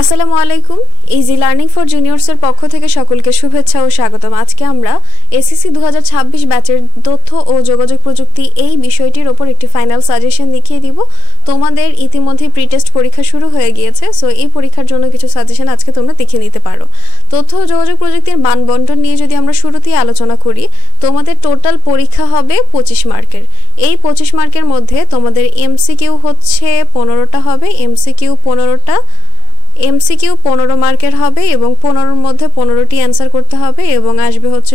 আসসালামু আলাইকুম। Easy learning for জুনিয়র্সের পক্ষ থেকে সকলকে শুভেচ্ছা ও স্বাগতম। আজকে আমরা এসএসসি 2026 ব্যাচের তথ্য ও যোগাযোগ প্রযুক্তি এই বিষয়টির উপর একটি ফাইনাল সাজেশন দেখিয়ে দিব। তোমাদের ইতিমধ্যে প্রি-টেস্ট পরীক্ষা শুরু হয়ে গিয়েছে, সো এই পরীক্ষার জন্য কিছু সাজেশন আজকে তোমরা দেখে নিতে পারো। তথ্য ও যোগাযোগ প্রযুক্তির মান বন্টন নিয়ে যদি আমরা শুরুতেই আলোচনা করি, তোমাদের টোটাল পরীক্ষা হবে 25 মার্কের। এই 25 মার্কের মধ্যে তোমাদের এমসিকিউ হচ্ছে 15টা হবে, এমসিকিউ 15 মার্কের হবে এবং 15-র মধ্যে 15টি অ্যান্সার করতে হবে এবং আসবে হচ্ছে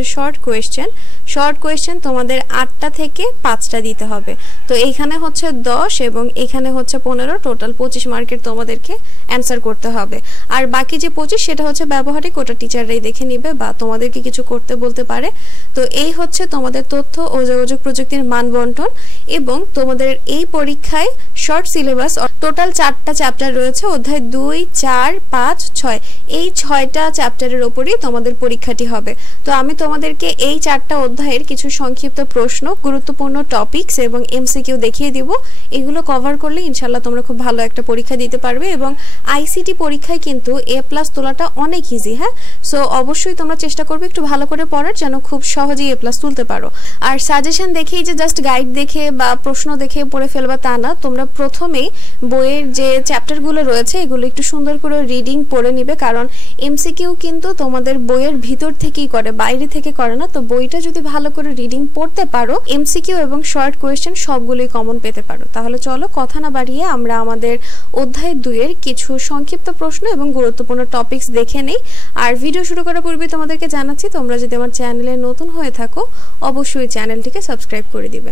শর্ট কোয়েশ্চেন তোমাদের 8টা থেকে 5টা দিতে হবে। তো এইখানে হচ্ছে 10 এবং এখানে হচ্ছে 15, টোটাল 25 মার্কের তোমাদেরকে অ্যান্সার করতে হবে। আর বাকি যে 25 সেটা হচ্ছে ব্যবহারিক, ওটা টিচাররাই দেখে নেবে বা তোমাদেরকে কিছু করতে বলতে পারে। তো এই হচ্ছে তোমাদের তথ্য ও যোগাযোগ প্রযুক্তির মান বন্টন এবং তোমাদের এই পরীক্ষায় শর্ট সিলেবাস টোটাল 4টা চ্যাপ্টার রয়েছে, অধ্যায় 2, 4, 5, 6 এই 6টা চ্যাপ্টারের উপরই তোমাদের পরীক্ষাটি হবে। তো আমি তোমাদেরকে এই 4টা অধ্যায়ের কিছু সংক্ষিপ্ত প্রশ্ন, গুরুত্বপূর্ণ টপিকস এবং এমসিকিউ দেখিয়ে দিব। এগুলো কভার করলে ইনশাআল্লাহ তোমরা খুব ভালো একটা পরীক্ষা দিতে পারবে এবং আইসিটি পরীক্ষায় কিন্তু A+ তোলাটা অনেক ইজি। হ্যাঁ, সো অবশ্যই তোমরা চেষ্টা করবে একটু ভালো করে পড়ার, যেন খুব সহজেই A+ তুলতে পারো। আর সাজেশন দেখেই যে জাস্ট গাইড দেখে বা প্রশ্ন দেখে পড়ে ফেলবা তা না, তোমরা প্রথমেই বইয়ের যে চ্যাপ্টারগুলো রয়েছে এগুলো একটু সুন্দর করে রিডিং পড়ে নিবে, কারণ এমসিকিউ কিন্তু তোমাদের বইয়ের ভিতর থেকেই করে, বাইরে থেকে করে না। তো বইটা যদি ভালো করে রিডিং পড়তে পারো, এমসিকিউ এবং শর্ট কোয়েশ্চেন সবগুলোই কমন পেতে পারো। তাহলে চলো কথা না বাড়িয়ে আমরা আমাদের অধ্যায় 2 এর কিছু সংক্ষিপ্ত প্রশ্ন এবং গুরুত্বপূর্ণ টপিকস দেখে নেই। আর ভিডিও শুরু করার পূর্বে তোমাদেরকে জানাচ্ছি, তোমরা যদি আমার চ্যানেলে নতুন হয়ে থাকো অবশ্যই চ্যানেলটিকে সাবস্ক্রাইব করে দিবে।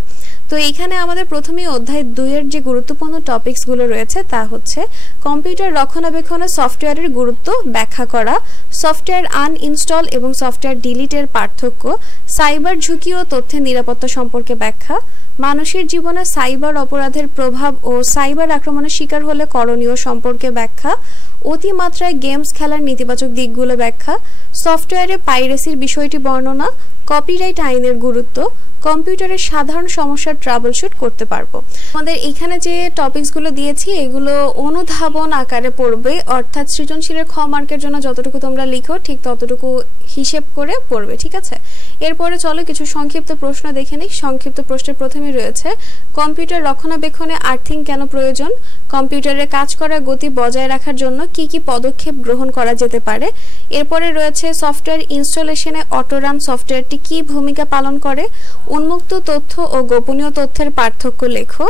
তো এইখানে আমাদের প্রথমেই অধ্যায় 2 এর যে গুরুত্বপূর্ণ টপিকসগুলো রয়েছে তা হচ্ছে কম্পিউটার রক্ষণাবেক্ষণে সফটওয়্যারের গুরুত্ব ব্যাখ্যা করা, সফটওয়্যার আনইনস্টল এবং সফটওয়্যার ডিলিটের পার্থক্য, সাইবার ঝুঁকি ও তথ্যের নিরাপত্তা সম্পর্কে ব্যাখ্যা, মানুষের জীবনে সাইবার অপরাধের প্রভাব ও সাইবার আক্রমণের শিকার হলে করণীয় সম্পর্কে ব্যাখ্যা, অতিমাত্রায় গেমস খেলার নেতিবাচক দিকগুলো ব্যাখ্যা, সফটওয়্যারে পাইরেসির বিষয়টি বর্ণনা, কপিরাইট আইনের গুরুত্ব, কম্পিউটারের সাধারণ সমস্যার ট্রাবলশুট করতে পারবো। আমাদের এখানে যে টপিকসগুলো দিয়েছি এগুলো অনুধাবন আকারে পড়বে, অর্থাৎ সৃজনশীলের খ মার্কের জন্য যতটুকু তোমরা লিখো ঠিক ততটুকু হিসেব করে পড়বে, ঠিক আছে? এরপরে চলো কিছু সংক্ষিপ্ত প্রশ্ন দেখে নিই। সংক্ষিপ্ত প্রশ্নের প্রথমেই রয়েছে কম্পিউটার রক্ষণাবেক্ষণে আর্থিং কেন প্রয়োজন, কম্পিউটারের কাজ করার গতি বজায় রাখার জন্য কি কি পদক্ষেপ গ্রহণ করা যেতে পারে। এরপরে রয়েছে সফটওয়্যার ইনস্টলেশনে অটোরান সফটওয়্যারটি কি ভূমিকা পালন করে, উন্মুক্ত তথ্য ও গোপনীয় তথ্যের পার্থক্য লেখো,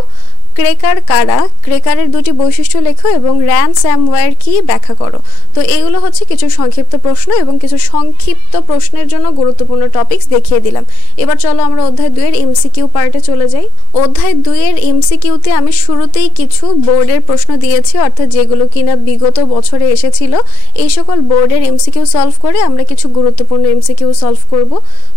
ক্রেকার কারা, ক্রেকারের দুটি বৈশিষ্ট্য লেখো এবং র্যানসামওয়্যার কি ব্যাখ্যা করো। তো এগুলো হচ্ছে কিছু সংক্ষিপ্ত প্রশ্ন এবং কিছু সংক্ষিপ্ত প্রশ্নের জন্য গুরুত্বপূর্ণ টপিকস দেখিয়ে দিলাম। এবার চলো আমরা অধ্যায় 2 এর এমসিকিউ পার্টে চলে যাই। অধ্যায় 2 এর এমসিকিউতে আমি শুরুতেই কিছু বোর্ডের প্রশ্ন দিয়েছি, অর্থাৎ যেগুলো কিনা বিগত বছরে এসেছিল। এই সকল বোর্ডের এমসিকিউ সলভ করে আমরা কিছু গুরুত্বপূর্ণ এমসিকিউ সলভ করব।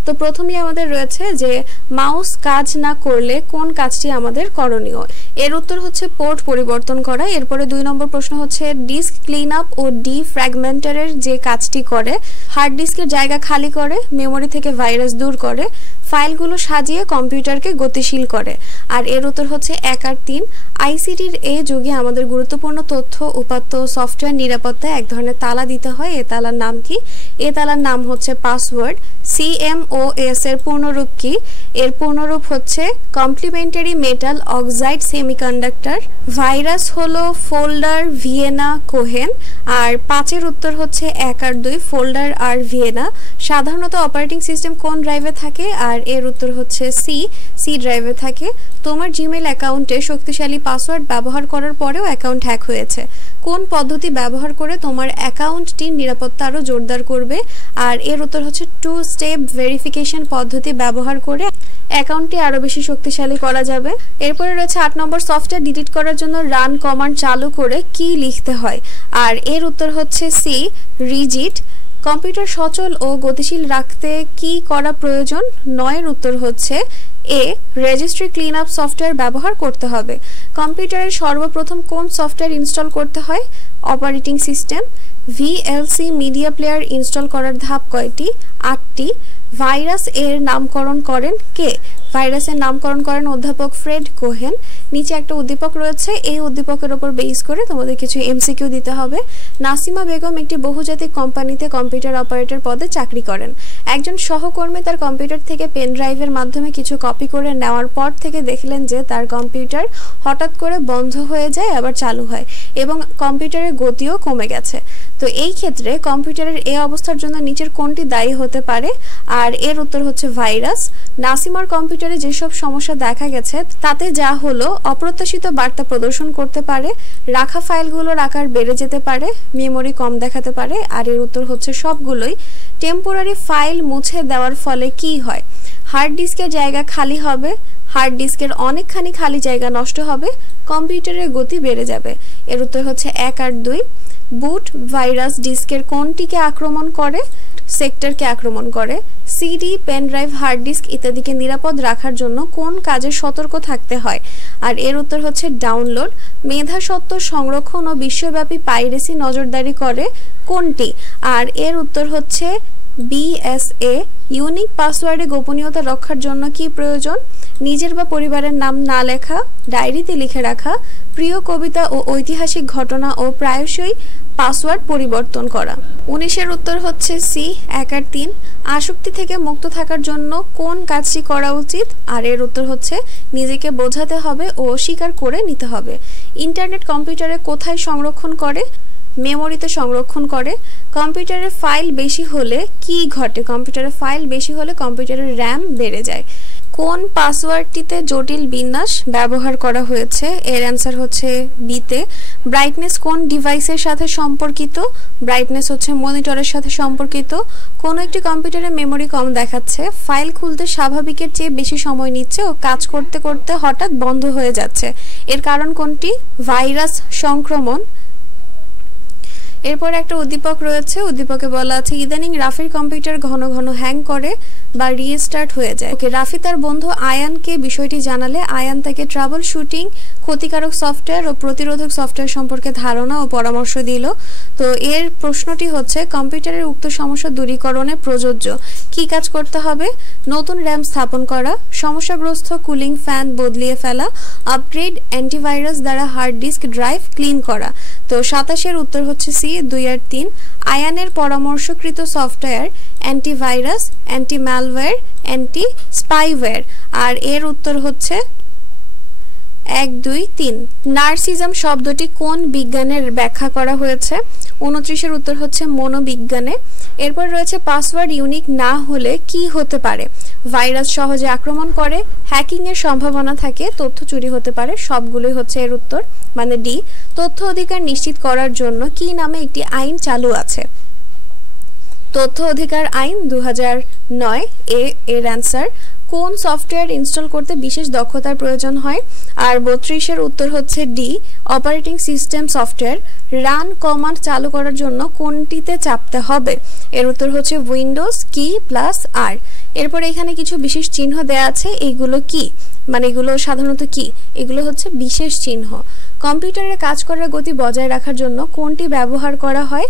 তো প্রথমেই আমাদের রয়েছে যে মাউস কাজ না করলে কোন কাজটি আমাদের করণীয়। এর উত্তর হচ্ছে পোর্ট পরিবর্তন করা। এরপরে 2 নম্বর প্রশ্ন হচ্ছে ডিস্ক ক্লিন আপ ও ডিফ্র্যাগমেন্টারের যে কাজটি করে, হার্ড ডিস্কের জায়গা খালি করে, মেমোরি থেকে ভাইরাস দূর করে, ফাইলগুলো সাজিয়ে কম্পিউটারকে গতিশীল করে। আর এর উত্তর হচ্ছে 1 আর 3। আইসিটির এই যুগে আমাদের গুরুত্বপূর্ণ তথ্য উপাত্ত সফটওয়্যার নিরাপত্তায় এক ধরনের তালা দিতে হয়। এ তালার নাম কি? এ তালার নাম হচ্ছে পাসওয়ার্ড। CMOS এর পূর্ণরূপ কি? এর পূর্ণরূপ হচ্ছে complementary metal oxide semiconductor. Virus হলো ফোল্ডার, ভিয়েনা, কোহেন। আর 5-এর উত্তর হচ্ছে 1 আর 2 ফোল্ডার আর ভিয়েনা। সাধারণত অপারেটিং সিস্টেম কোন ড্রাইভে থাকে? আর এর উত্তর হচ্ছে সি ড্রাইভে থাকে। তোমার জিমেইল অ্যাকাউন্টে শক্তিশালী পাসওয়ার্ড ব্যবহার করার পরেও অ্যাকাউন্ট হ্যাক হয়েছে। কোন পদ্ধতি ব্যবহার করে তোমার অ্যাকাউন্টটির নিরাপত্তা আরও জোরদার করবে? আর এর উত্তর হচ্ছে 2 স্টেপ ভেরিফিকেশন পদ্ধতি ব্যবহার করে অ্যাকাউন্টটি আরও বেশি শক্তিশালী করা যাবে। এরপরে রয়েছে 8 নম্বর সফটওয়্যার ডিলিট করার জন্য রান কমান্ড চালু করে কি লিখতে হয়? আর এর উত্তর হচ্ছে সি রিজিট। কম্পিউটার সচল ও গতিশীল রাখতে কি করা প্রয়োজন? 9-এর উত্তর হচ্ছে এ রেজিস্ট্রি ক্লিন আপ সফটওয়্যার ব্যবহার করতে হবে। কম্পিউটারে সর্বপ্রথম কোন সফটওয়্যার ইনস্টল করতে হয়? Operating system. VLC media player install করার ধাপ কয়টি? 8টি। ভাইরাস এর নামকরণ করেন কে? ভাইরাসের নামকরণ করেন অধ্যাপক ফ্রেড কোহেন। নিচে একটা উদ্দীপক রয়েছে, এই উদ্দীপকের উপর বেস করে তোমাদের কিছু এমসিকিউ দিতে হবে। নাসিমা বেগম একটি বহুজাতিক কোম্পানিতে কম্পিউটার অপারেটর পদে চাকরি করেন। একজন সহকর্মী তার কম্পিউটার থেকে পেন ড্রাইভের মাধ্যমে কিছু কপি করে নেওয়ার পর থেকে দেখলেন যে তার কম্পিউটার হঠাৎ করে বন্ধ হয়ে যায় আবার চালু হয় এবং কম্পিউটারের গতিও কমে গেছে। তো এই ক্ষেত্রে কম্পিউটারের এই অবস্থার জন্য নিচের কোনটি দায়ী হতে পারে? আর এর উত্তর হচ্ছে ভাইরাস। নাসিমার কম্পিউটারে যেসব সমস্যা দেখা গেছে তাতে যা হলো অপ্রত্যাশিত বার্তা প্রদর্শন করতে পারে, রাখা ফাইলগুলোর আকার বেড়ে যেতে পারে, মেমোরি কম দেখাতে পারে। আর এর উত্তর হচ্ছে সবগুলোই। টেম্পোরারি ফাইল মুছে দেওয়ার ফলে কি হয়? হার্ড ডিস্কের জায়গা খালি হবে, হার্ড ডিস্কের অনেকখানি খালি জায়গা নষ্ট হবে, কম্পিউটারের গতি বেড়ে যাবে। এর উত্তর হচ্ছে 1 আর 2। বুট ভাইরাস ডিস্কের কোনটিকে আক্রমণ করে? সেক্টরকে আক্রমণ করে। CD, pen drive, hard disk ইত্যাদিকে নিরাপদ রাখার জন্য কোন কাজে সতর্ক থাকতে হয়? আর এর উত্তর হচ্ছে ডাউনলোড। মেধাস্বত্ব সংরক্ষণ ও বিশ্বব্যাপী পাইরেসি নজরদারি করে কোনটি? আর এর উত্তর হচ্ছে বিএসএ। ইউনিক পাসওয়ার্ডে গোপনীয়তা রক্ষার জন্য কি প্রয়োজন? নিজের বা পরিবারের নাম না লেখা, ডায়েরিতে লিখে রাখা, প্রিয় কবিতা ও ঐতিহাসিক ঘটনা ও প্রায়শই পাসওয়ার্ড পরিবর্তন করা। 19-এর উত্তর হচ্ছে সি, 1 আর 3। আসক্তি থেকে মুক্ত থাকার জন্য কোন কাজটি করা উচিত? আর এর উত্তর হচ্ছে নিজেকে বোঝাতে হবে ও স্বীকার করে নিতে হবে। ইন্টারনেট কম্পিউটারে কোথায় সংরক্ষণ করে? মেমোরিতে সংরক্ষণ করে। কম্পিউটারের ফাইল বেশি হলে কি ঘটে? কম্পিউটারের ফাইল বেশি হলে কম্পিউটারের র্যাম বেড়ে যায়। কোন পাসওয়ার্ডটিতে জটিল বিন্যাস ব্যবহার করা হয়েছে? এর অ্যান্সার হচ্ছে বিতে। ব্রাইটনেস কোন ডিভাইসের সাথে সম্পর্কিত? ব্রাইটনেস হচ্ছে মনিটরের সাথে সম্পর্কিত। কোনো একটি কম্পিউটারে মেমোরি কম দেখাচ্ছে, ফাইল খুলতে স্বাভাবিকের চেয়ে বেশি সময় নিচ্ছে ও কাজ করতে করতে হঠাৎ বন্ধ হয়ে যাচ্ছে। এর কারণ কোনটি? ভাইরাস সংক্রমণ। এরপর একটা উদ্দীপক রয়েছে, উদ্দীপকে বলা আছে ইদানিং রাফির কম্পিউটার ঘন ঘন হ্যাং করে বা রিস্টার্ট হয়ে যায়। ওকে, রাফি তার বন্ধু আয়ানকে বিষয়টি জানালে আয়ান তাকে ট্রাবল শুটিং, ক্ষতিকারক সফটওয়্যার ও প্রতিরোধক সফটওয়্যার সম্পর্কে ধারণা ও পরামর্শ দিল। তো এর প্রশ্নটি হচ্ছে কম্পিউটারের উক্ত সমস্যা দূরীকরণে প্রযোজ্য কি কাজ করতে হবে? নতুন র্যাম স্থাপন করা, সমস্যাগ্রস্ত কুলিং ফ্যান বদলিয়ে ফেলা, আপগ্রেড, অ্যান্টিভাইরাস দ্বারা হার্ড ডিস্ক ড্রাইভ ক্লিন করা। তো 27-এর উত্তর হচ্ছে সি, 2 আর 3। আয়ানের পরামর্শকৃত software antivirus, anti malware, anti spyware. আর এর উত্তর হচ্ছে 1, 2, 3। নার্সিজম শব্দটি কোন বিজ্ঞানের ব্যাখ্যা করা হয়েছে? 29-এর উত্তর হচ্ছে মনোবিজ্ঞানে। এরপর রয়েছে পাসওয়ার্ড ইউনিক না হলে কি হতে পারে? ভাইরাস সহজে আক্রমণ করে, হ্যাকিং এর সম্ভাবনা থাকে, তথ্য চুরি হতে পারে। সবগুলোই হচ্ছে এর উত্তর, মানে ডি। তথ্য অধিকার নিশ্চিত করার জন্য কি নামে একটি আইন চালু আছে? তথ্য অধিকার আইন 2009 এর অ্যান্সার। কোন সফটওয়্যার ইনস্টল করতে বিশেষ দক্ষতার প্রয়োজন হয়? আর 32-এর উত্তর হচ্ছে D, operating system software. Run command চালু করার জন্য কোনটিতে চাপতে হবে? এর উত্তর হচ্ছে উইন্ডোজ কি প্লাস আর। এরপর এখানে কিছু বিশেষ চিহ্ন দেয়া আছে, এইগুলো কি? মানে এগুলো সাধারণত কি? এগুলো হচ্ছে বিশেষ চিহ্ন। কম্পিউটারে কাজ করার গতি বজায় রাখার জন্য কোনটি ব্যবহার করা হয়?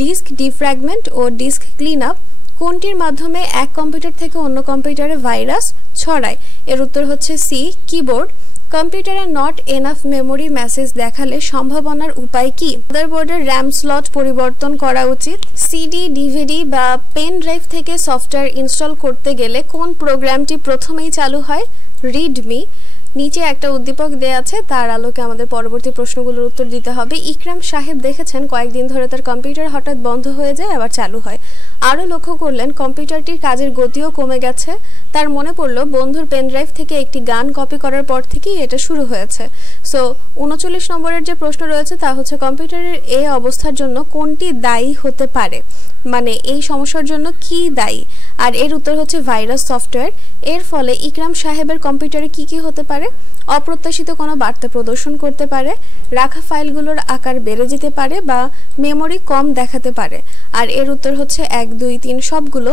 ডিস্ক ডিফ্র্যাগমেন্ট ও ডিস্ক ক্লিন আপ। কোনটির মাধ্যমে এক কম্পিউটার থেকে অন্য কম্পিউটারে ভাইরাস ছড়ায়? এর উত্তর হচ্ছে সি, কিবোর্ড। কম্পিউটারে নট এনাফ মেমোরি মেসেজ দেখালে সম্ভাবনার উপায় কি? মাদারবোর্ডের র্যাম স্লট পরিবর্তন করা উচিত। সিডি, ডিভিডি বা পেন ড্রাইভ থেকে সফটওয়্যার ইনস্টল করতে গেলে কোন প্রোগ্রামটি প্রথমেই চালু হয়? রিডমি। নিচে একটা উদ্দীপক দেয়া আছে, তার আলোকে আমাদের পরবর্তী প্রশ্নগুলোর উত্তর দিতে হবে। ইকরাম সাহেব দেখেছেন কয়েকদিন ধরে তার কম্পিউটার হঠাৎ বন্ধ হয়ে যায় আবার চালু হয়। আরও লক্ষ্য করলেন কম্পিউটারটির কাজের গতিও কমে গেছে। তার মনে পড়লো বন্ধুর পেনড্রাইভ থেকে একটি গান কপি করার পর থেকেই এটা শুরু হয়েছে। সো 39 নম্বরের যে প্রশ্ন রয়েছে তা হচ্ছে কম্পিউটারের এই অবস্থার জন্য কোনটি দায়ী হতে পারে? মানে এই সমস্যার জন্য কি দায়ী? আর এর উত্তর হচ্ছে ভাইরাস সফটওয়্যার। এর ফলে ইকরাম সাহেবের কম্পিউটারে কি কি হতে পারে? অপ্রত্যাশিত কোনো বার্তা প্রদর্শন করতে পারে, রাখা ফাইলগুলোর আকার বেড়ে যেতে পারে বা মেমোরি কম দেখাতে পারে। আর এর উত্তর হচ্ছে 1, 2, 3 সবগুলো।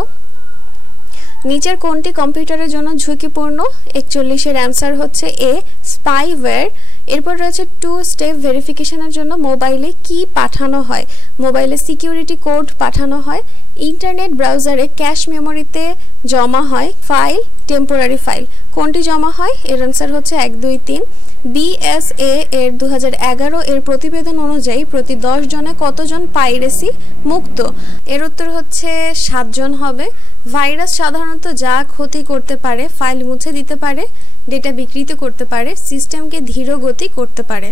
নিচের কোনটি কম্পিউটারের জন্য ঝুঁকিপূর্ণ? 41 এর অ্যান্সার হচ্ছে এ, স্পাইওয়্যার। এরপর রয়েছে 2 স্টেপ ভেরিফিকেশনের জন্য মোবাইলে কি পাঠানো হয়? মোবাইলে সিকিউরিটি কোড পাঠানো হয়, ইন্টারনেট ব্রাউজারে ক্যাশ মেমোরিতে জমা হয় ফাইল, টেম্পোরারি ফাইল। কোনটি জমা হয়? এর অ্যান্সার হচ্ছে 1, 2, 3। BSA এর 2011 এর প্রতিবেদন অনুযায়ী প্রতি 10 জনে কতজন পাইরেসি মুক্ত? এর উত্তর হচ্ছে 7 জন হবে। ভাইরাস সাধারণত যা ক্ষতি করতে পারে, ফাইল মুছে দিতে পারে, ডেটা বিকৃত করতে পারে, সিস্টেমকে ধীর গতি করতে পারে।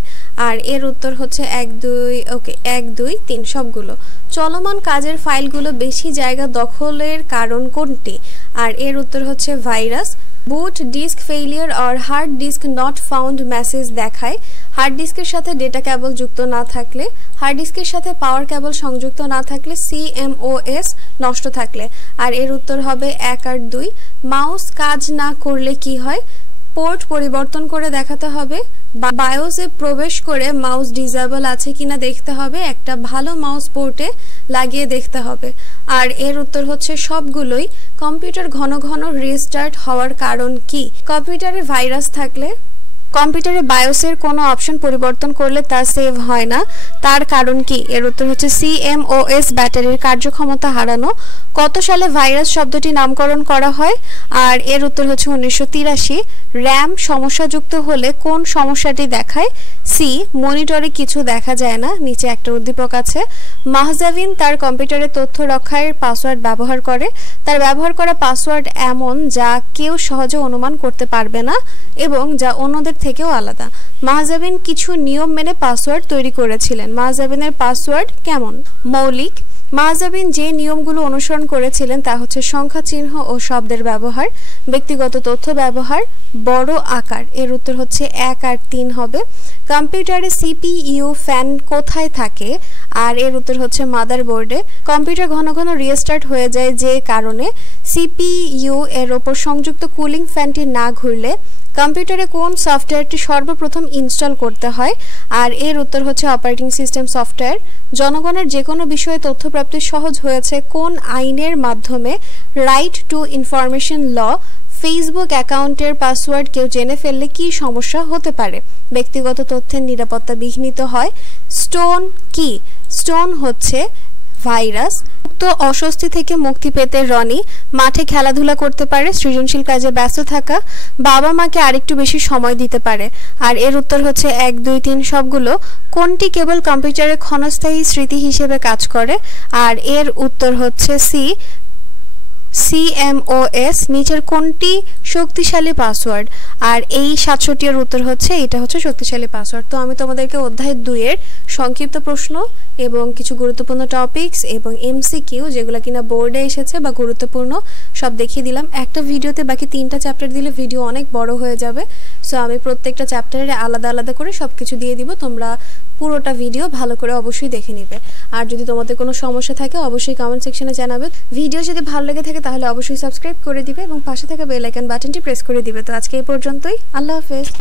আর এর উত্তর হচ্ছে 1, 2, ওকে 1, 2, 3 সবগুলো। চলমান কাজের ফাইলগুলো বেশি জায়গা দখলের কারণ কোনটি? আর এর উত্তর হচ্ছে virus. Boot disk failure or hard disk not found message দেখায় হার্ড ডিস্কের সাথে ডেটা কেবল যুক্ত না থাকলে, হার্ড ডিস্কের সাথে পাওয়ার কেবল সংযুক্ত না থাকলে, CMOS নষ্ট থাকলে। আর এর উত্তর হবে 1 আর 2। মাউস কাজ না করলে কি হয়? পোর্ট পরিবর্তন করে দেখাতে হবে, বায়োসে প্রবেশ করে মাউস ডিসেবল আছে কিনা দেখতে হবে, একটা ভালো মাউস পোর্টে লাগিয়ে দেখতে হবে। আর এর উত্তর হচ্ছে সবগুলোই। কম্পিউটার ঘন ঘন রিস্টার্ট হওয়ার কারণ কি? কম্পিউটারে ভাইরাস থাকলে, কম্পিউটারে বায়োসের কোনো অপশন পরিবর্তন করলে তা সেভ হয় না, তার কারণ কি? এর উত্তর হচ্ছে CMOS ব্যাটারির কার্যক্ষমতা হারানো। কত সালে ভাইরাস শব্দটি নামকরণ করা হয়? আর এর উত্তর হচ্ছে 1983। র্যাম সমস্যাযুক্ত হলে কোন সমস্যাটি দেখায়? সি, মনিটরে কিছু দেখা যায় না, নিচে একটা উদ্দীপক আছে। মাহজাবিন তার কম্পিউটারে তথ্য রক্ষার পাসওয়ার্ড ব্যবহার করে, তার ব্যবহার করা পাসওয়ার্ড এমন যা কেউ সহজে অনুমান করতে পারবে না এবং যা অন্যদের থেকেও আলাদা। মাহজাবিন কিছু নিয়ম মেনে পাসওয়ার্ড তৈরি করেছিলেন। মাহজাবিনের পাসওয়ার্ড কেমন? মৌলিক। মাহজাবিন যে নিয়মগুলো অনুসরণ করেছিলেন তা হচ্ছে সংখ্যা, চিহ্ন ও শব্দের ব্যবহার, ব্যক্তিগত তথ্য ব্যবহার, বড় আকার। এর উত্তর হচ্ছে 1 আর 3 হবে। কম্পিউটারে CPU ফ্যান কোথায় থাকে? আর এর উত্তর হচ্ছে মাদারবোর্ডে। কম্পিউটার ঘন ঘন রিস্টার্ট হয়ে যায় যে কারণে? CPU এর ওপর সংযুক্ত কুলিং ফ্যানটি না ঘুরলে। কম্পিউটারে কোন সফটওয়্যারটি সর্বপ্রথম ইনস্টল করতে হয়? আর এর উত্তর হচ্ছে অপারেটিং সিস্টেম সফটওয়্যার। জনগণের যে কোনো বিষয়ে তথ্য প্রাপ্তি সহজ হয়েছে কোন আইনের মাধ্যমে? Right to information law. Facebook অ্যাকাউন্টের পাসওয়ার্ড কেউ জেনে ফেললে কি সমস্যা হতে পারে? ব্যক্তিগত তথ্যের নিরাপত্তা বিঘ্নিত হয়। স্টোন কি? স্টোন হচ্ছে ভাইরাস। মুক্ত অস্বস্তি থেকে মুক্তি পেতে রনি মাঠে খেলাধুলা করতে পারে, সৃজনশীল কাজে ব্যস্ত থাকা, বাবা মাকে আরেকটু বেশি সময় দিতে পারে। আর এর উত্তর হচ্ছে 1, 2, 3 সবগুলো। কোনটি কেবল কম্পিউটারে ক্ষণস্থায়ী স্মৃতি হিসেবে কাজ করে? আর এর উত্তর হচ্ছে সি, CMOS। নিচের কোনটি শক্তিশালী পাসওয়ার্ড? আর এই 67 এর উত্তর হচ্ছে এটা হচ্ছে শক্তিশালী পাসওয়ার্ড। তো আমি তোমাদেরকে অধ্যায় 2 এর সংক্ষিপ্ত প্রশ্ন এবং কিছু গুরুত্বপূর্ণ টপিকস এবং MCQ যেগুলো কিনা বোর্ডে এসেছে বা গুরুত্বপূর্ণ সব দেখিয়ে দিলাম। একটা ভিডিওতে বাকি 3টা চ্যাপ্টার দিলে ভিডিও অনেক বড় হয়ে যাবে। সো আমি প্রত্যেকটা চ্যাপ্টারে আলাদা আলাদা করে সব কিছু দিয়ে দিব, তোমরা পুরোটা ভিডিও ভালো করে অবশ্যই দেখে নিবে। আর যদি তোমাদের কোনো সমস্যা থাকে অবশ্যই কমেন্ট সেকশনে জানাবে। ভিডিও যদি ভালো লেগে থাকে তাহলে অবশ্যই সাবস্ক্রাইব করে দিবে এবং পাশে থাকা বেল আইকন বাটনটি প্রেস করে দিবে। তো আজকে এই পর্যন্তই, আল্লাহ হাফেজ।